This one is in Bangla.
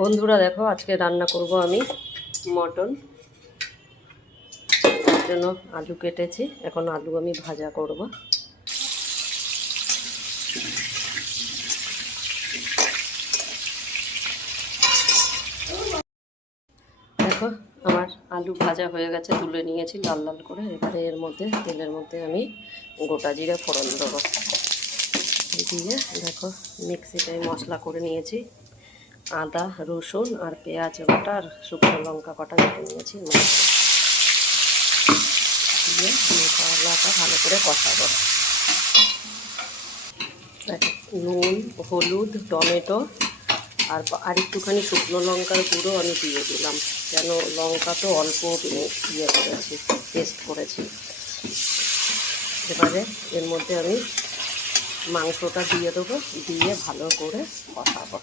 বন্ধুরা দেখো, আজকে রান্না করব আমি মটন। তার জন্য আলু কেটেছি, এখন আলু আমি ভাজা করব। দেখো আমার আলু ভাজা হয়ে গেছে, তুলে নিয়েছি লাল লাল করে। এবারে এর মধ্যে তেলের মধ্যে আমি গোটা জিরে ফোড়ন দেবো। দিয়ে দেখো মিক্সিতে মশলা করে নিয়েছি, আদা রসুন আর পেঁয়াজ বাটা আর শুকনো লঙ্কা কটা কেটে নিয়েছি। দিয়ে মশলাটা ভালো করে কষাবো। নুন, হলুদ, টমেটো আর একটুখানি শুকনো লঙ্কার গুঁড়ো আমি দিয়ে দিলাম, কেন লঙ্কা তো অল্প ইয়ে করেছি, পেস্ট করেছি। এবারে এর মধ্যে আমি মাংসটা দিয়ে দেবো, দিয়ে ভালো করে কষাবো।